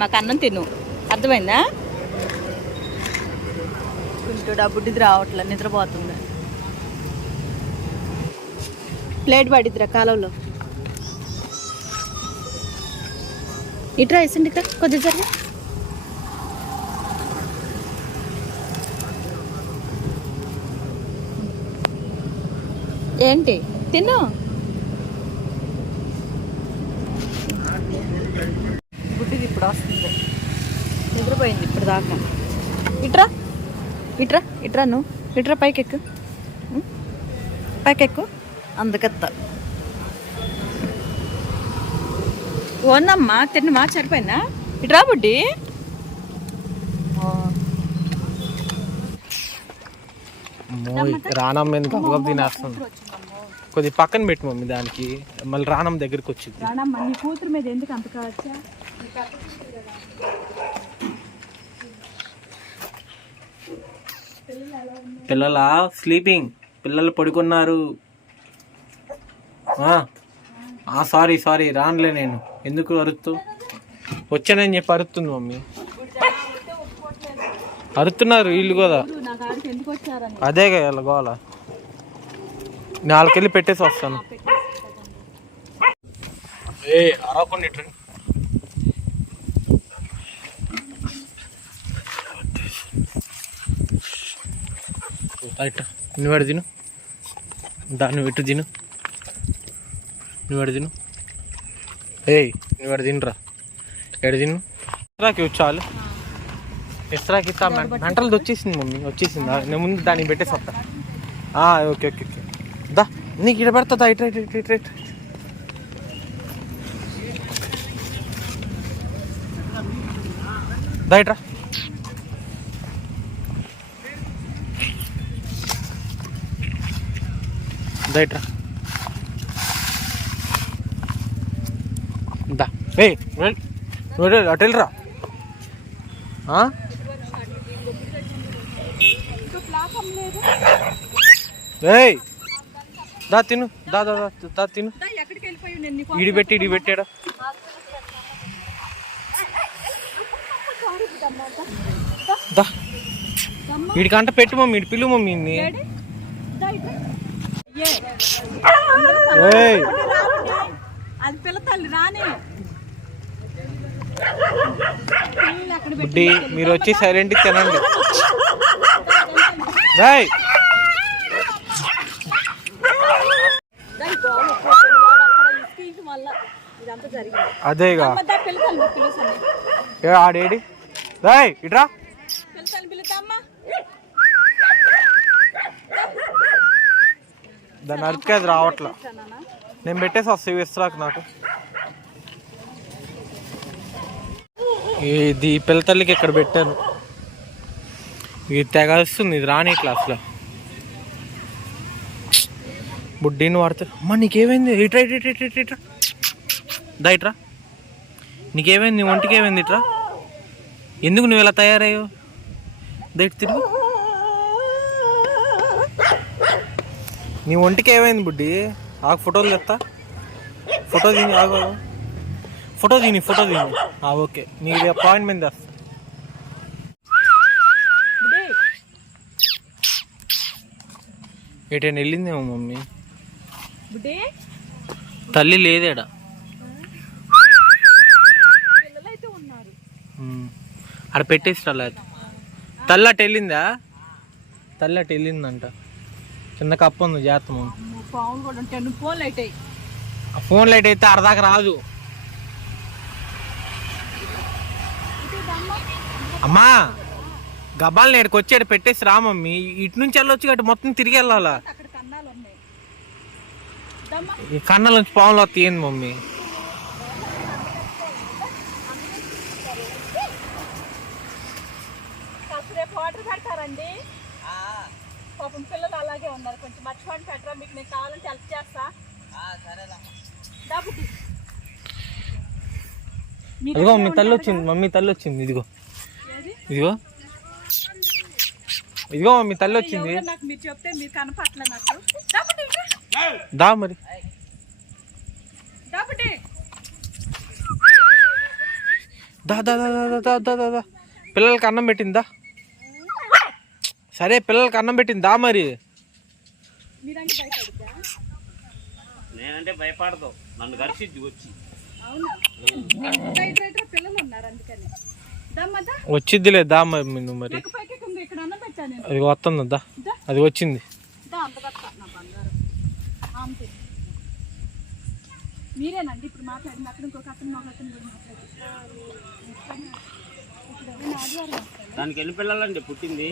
మాకు అన్నం తిను. అర్థమైందా? కుంటుడా బుడ్డిది రావట్లే నిద్రపోతుంది. ప్లేట్ పడిద్దిరా కాలంలో ఇట్రా వేసండి ఇక్కడ కొద్దిగా జరిగా ఏంటి? తిను గుడ్డిది ఇప్పుడు వస్తుంది నిద్రపోయింది ఇప్పుడు దాకా. ఇట్రా. ఇట్రా ఇట్రా నువ్వు. ఇట్రా పైకెక్కు? పైకెక్కు. అందుకత్త. ఓనమ్మా తిన్నమా? సరిపోయిందా? ఇట్రా బుడ్డి. రానమ్మ ఎందుకు గబగబ తినేస్తుంది? కొద్ది పక్కన పెట్టు మమ్మీ దానికి. మళ్ళీ రానమ్మ దగ్గరికి వచ్చింది రానమ్మా నీ కూతురు మీద ఎందుకు అంత కావచ్చా పిల్లల స్లీపింగ్ పిల్లలు పడుకున్నారు. సారీ సారీ రానులే నేను. ఎందుకు అరుస్తూ వచ్చానని చెప్పి అరుస్తుంది మమ్మీ. అరుతున్నారు వీళ్ళు కూడా. అదే కదా గోల. నాలుకెళ్ళి పెట్టేసి వస్తాను. ఏ అరవకుండా ఇట్రా. ఇట్ట నువ్వు ఎడ తిను? దా నువ్వు ఇటు తిను? నువ్వు తిను? ఏయ్ నువ్వు ఎడ తినరా? ఎడ తిను? ఇస్రాకి చాలు ఇస్రాకి ఇస్తా మెంటల్ది వచ్చేసింది మమ్మీ వచ్చేసింది? నేను ముందు దానికి పెట్టేసి వస్తా. Okay okay okay. దా నీకు ఇక్కడ పెడతా ఇటు ఇటు ఇటు ఇటు ఇటు దా ఇట్రా దా. ఇట్రా దా ఏయ్ అటు వెళ్ళరా. దా తిను. దా దా దా, తిను. ఎక్కడికి వెళ్ళిపోయి నేను నీకు ఇడి పెట్టి ఇడి పెట్టాడా. దా. వీడికంట పెట్టు మమ్మీ ఇటు పిలు మమ్మీ అది పిల్ల తల్లి రాని. బుడ్డి మీరు వచ్చి సైలెంట్ తినండి. రాయ్. అదేగా. ఆడేడి? రాయ్ ఇట్రా. దాని దాన్ని అరికే అది రావట్లా. నేను పెట్టేసి వస్తా ఇస్తాకు నాకు ఇది పిల్ల తల్లికి ఇక్కడ పెట్టాను. ఇది తెగ వస్తుంది ఇది రాని క్లాస్లో. బుడ్డీని వాడతారు అమ్మా నీకేమైంది? ఇట్రా ఇట్ ఇట్ ఇట్రా ఇట్రా దా ఇట్రా నీకేమైంది? నీ ఒంటికి ఏమైంది? ఇట్రా ఎందుకు నువ్వు ఇలా తయారయ్యావు? దా తిరుగు. నీ ఒంటికి ఏమైంది బుడ్డి? ఆకు ఫోటోలు తెస్తా ఫోటో తీని ఆగు. ఫోటో తీని ఫోటో తీని ఓకే. నీది అపాయింట్మెంట్ తెస్తా. ఏటైనా వెళ్ళిందేమో మమ్మీ? తల్లి లేదేడా. ఆడ పెట్టేసి తల్లి అటు వెళ్ళిందా? తల్లి అటు వెళ్ళిందంట. కింద కప్ప ఉంది పావులు కూడా ఉంటాయి నువ్వు ఫోన్లు అయితే. ఆ ఫోన్ లైట్ అయితే అరదాకా రాదు. అమ్మా గబ్బాలు నేడుకు వచ్చాడు పెట్టేసి రా మమ్మీ. ఇటు నుంచి వెళ్ళొచ్చు అటు మొత్తం తిరిగి వెళ్ళాలా? ఈ కన్నల నుంచి పాములు వస్తాయి ఏంది మమ్మీ? రేపు పెడతారండి పాపం పిల్లలు అలాగే ఉన్నారు. కొంచెం మర్చిపోండి పెట్టరా మీకు నేను కావాలంటే హెల్ప్ చేస్తా. డబ్బు ఇదిగో మీ తల్లి వచ్చింది మమ్మీ తల్లి వచ్చింది ఇదిగో. ఇదిగో. ఇదిగో మీ తల్లి వచ్చింది. దా మరి. దా దా దా దా దా దా దా. పిల్లలకి అన్నం పెట్టిందా? సరే పిల్లలకి అన్నం పెట్టింది దా మరి. నేనంటే భయపడదు. నన్ను కలిసి వచ్చి. వచ్చిద్దిలే దా మరి నువ్వు మరి. అది వస్తుంది దా. అది వచ్చింది. దానికి ఎన్ని పిల్లలండి పుట్టింది?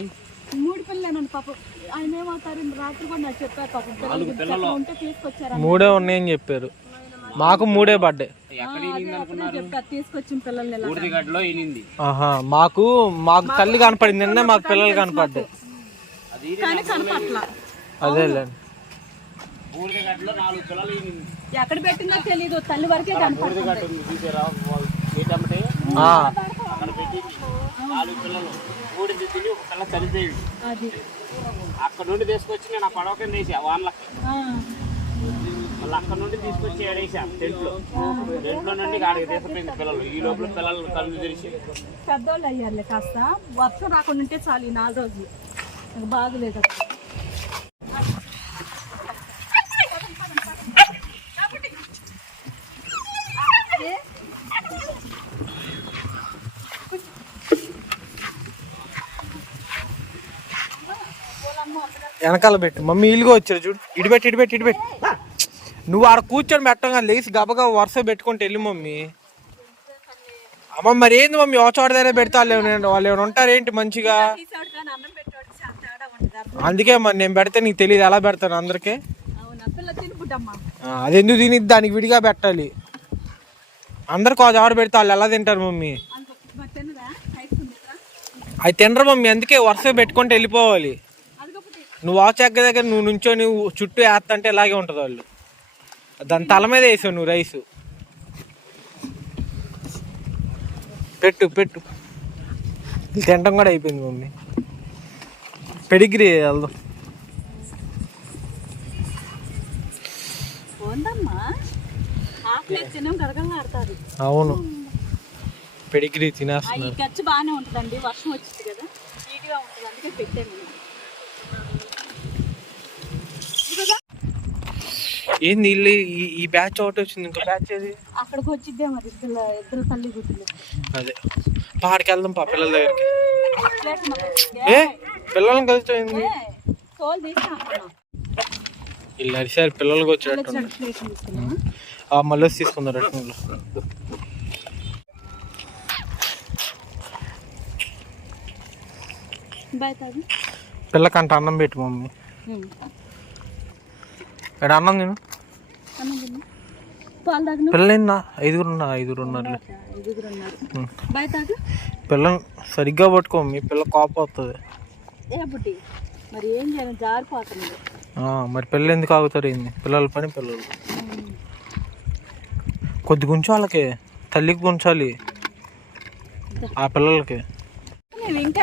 పిల్లలేనండి పాపం. ఆయన ఏమవుతారు రాత్రి కూడా నాకు చెప్పారు పాపం. పిల్లలు గురించి ఉంటే తీసుకొచ్చారు మూడే ఉన్నాయని చెప్పారు. మాకు మూడే చెప్పారు తీసుకొచ్చిన పిల్లల్ని ఆహా మాకు మాకు తల్లి కనపడింది నిన్నే మాకు పిల్లలు కనపడ్డాయి. అది కానీ కనపట్ల అదేలేండి ఎక్కడ పెట్టిందో తెలీదు. తల్లి వరకే కనపడుతుంది. అక్కడ పెట్టింది నాలుగు పిల్లలు ఊడిది తిని ఒక పిల్ల చనిపోయింది. అది. అక్కడ నుండి తీసుకొచ్చి నేను ఆ పడవ కింద వేసా వాన్లకి మళ్ళీ అక్కడ నుండి తీసుకొచ్చి ఏడేసా టెంట్లో. టెంట్లో నుండి ఆడికి తీసుకుపోయింది పిల్లలు. ఈ లోపల పిల్లలు కళ్ళు తెరిచి. పెద్దోళ్ళు అయ్యారులే కాస్త. వర్షం రాకుండా ఉంటే చాలు ఈ నాలుగు రోజులు. బాగలేదు అసలు. వెనకాల పెట్టు. మమ్మీ ఇల్లుగా వచ్చారు చూడు. ఇటు పెట్టి ఇటు పెట్టి ఇటు పెట్టి. నువ్వు ఆడ కూర్చొని పెట్టంగా లేచి గబగా వరుస పెట్టుకుంటే వెళ్ళి మమ్మీ. అమ్మ మరి ఏంది మమ్మీ? ఓ చోట దగ్గర పెడతా వాళ్ళు ఏమైనా వాళ్ళు ఏమైనా ఉంటారేంటి మంచిగా? అందుకే మరి నేను పెడితే నీకు తెలియదు ఎలా పెడతాను అందరికీ? ఆ, అది ఎందుకు తిని దానికి విడిగా పెట్టాలి. అందరికి ఒక చోట పెడితే వాళ్ళు ఎలా తింటారు మమ్మీ? అవి తినరు మమ్మీ అందుకే వరుస పెట్టుకుంటే వెళ్ళిపోవాలి. నువ్వు ఆ చెక్క దగ్గర నువ్వు నుంచొని చుట్టూ వేస్తంటే ఇలాగే ఉంటుంది వాళ్ళు. దాని తల మీద వేసావు నువ్వు రైస్. పెట్టు పెట్టు. తినటం కూడా అయిపోయింది మమ్మీ. పెడిగ్రీ వెళ్దాం. అవును. పెడిగ్రీ తినేస్తున్నారు. ఖర్చు బాగానే ఉంటుందండి. వర్షం వచ్చింది కదా. నీట్గా ఉంటుంది అందుకే పెట్టాను ఏంది ఇల్లు ఈ- బ్యాచ్ ఒకటి వచ్చింది. ఇంకో బ్యాచ్ ఏది? అక్కడికి వచ్చిద్దే మరి ఇద్దరు ఇద్దరు తల్లి గుడ్లు అదే. పాడికి వెళ్దాం పా పిల్లల దగ్గరికి. ఏ? పిల్లల్ని కలిసిపోయింది వీళ్ళు అరిసారు పిల్లలకి వచ్చేటట్టు మళ్ళీ బయట అది పిల్లకంట అన్నం పెట్టు మమ్మీ. ఇక్కడ అన్నం తిను? పిల్లలేందా ఐదుగురు ఉన్నా ఐదుగురు ఉన్నారు పిల్లని సరిగ్గా పట్టుకో మమ్మీ పిల్ల కోపం వస్తుంది మరి ఏం జారిపోతుంది. మరి పిల్లలు ఎందుకు ఆగుతారు ఏంది? పిల్లల పని పిల్లలు. కొద్ది గుంచు వాళ్ళకి తల్లికి గుంచాలి. ఆ పిల్లలకి. ఇంకా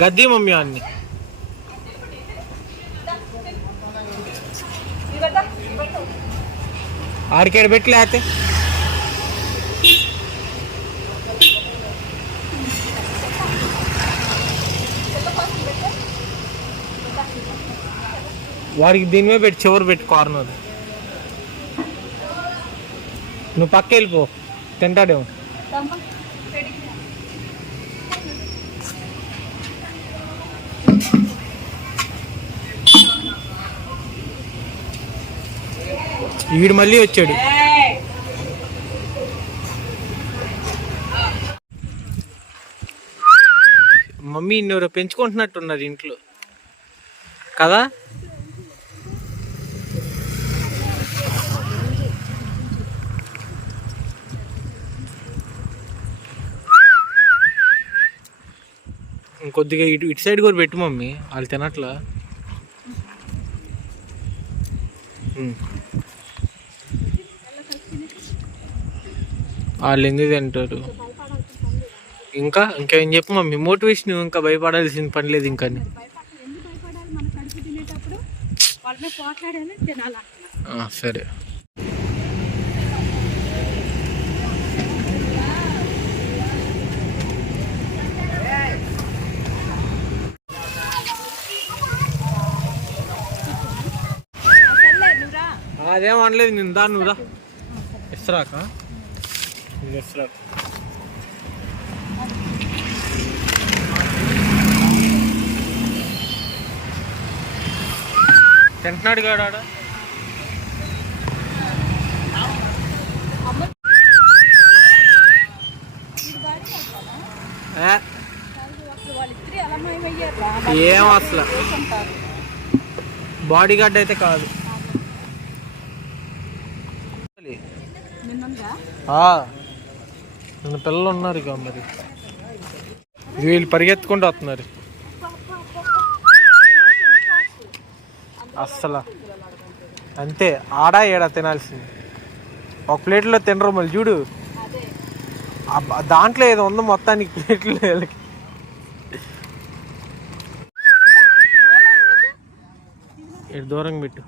గద్ది మమ్మీ అన్ని ఇవ్వదా? పెట్టు. ఆడికేడు పెట్టి లేతే వాడికి దీని మీద పెట్టి చివరి పెట్టి కార్నర్ నువ్వు పక్క వెళ్ళిపో తింటాడేమో వీడు మళ్ళీ వచ్చాడు. మమ్మీ ఇన్నెవరో పెంచుకుంటున్నట్టున్నారు ఇంట్లో. కదా? ఇంకొద్దిగా ఇటు ఇటు సైడ్ కూడా పెట్టు మమ్మీ. వాళ్ళు తినట్లా. వాళ్ళు ఎందుకు తింటారు? ఇంకా ఇంకేం ఏం చెప్పు మమ్మీ. మోటివేషన్ ఇంకా భయపడాల్సింది పని లేదు ఇంకా సరే. అదేం అనలేదు నేను దాన్ని నువ్వురా ఇస్తారాక? ఇస్రాక తింటున్నాడు కాడు ఆడ? ఏ, అసలు? బాడీ గార్డ్ అయితే కాదు. నన్ను పిల్లలు ఉన్నారు ఇక మరి వీళ్ళు పరిగెత్తుకుంటూ వస్తున్నారు. అస్సలు. అంతే ఆడా ఏడా తినాల్సింది. ఒక ప్లేట్లో తినరు మళ్ళీ చూడు. దాంట్లో ఏదో ఉందో మొత్తానికి ప్లేట్లు వీళ్ళకి. ఇటు దూరం పెట్టు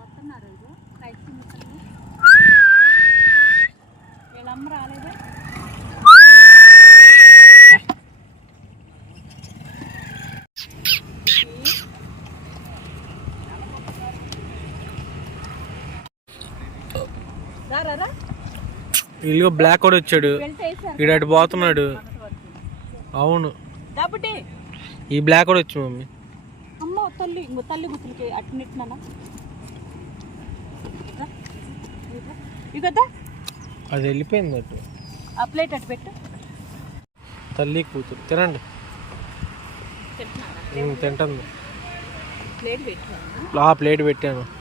వస్తున్నారు ఇదిగో, కైకి ముక్కలు. వీళ్ళమ్మ రాలేదా రా, రా, రా. వీళ్ళు బ్లాక్ కూడా వచ్చాడు. అటు పోతున్నాడు. అవును. ఈ బ్లాక్ కూడా వచ్చి మమ్మీ. అమ్మ తల్లి తల్లి గుర్తులకి అటు అది వెళ్ళిపోయింది అటు. ఆ ప్లేట్ అటు పెట్టు. తల్లి కూతురు. తినండి. తింటుంది. ప్లేట్ పెట్టినా ఆ ప్లేట్ పెట్టాను.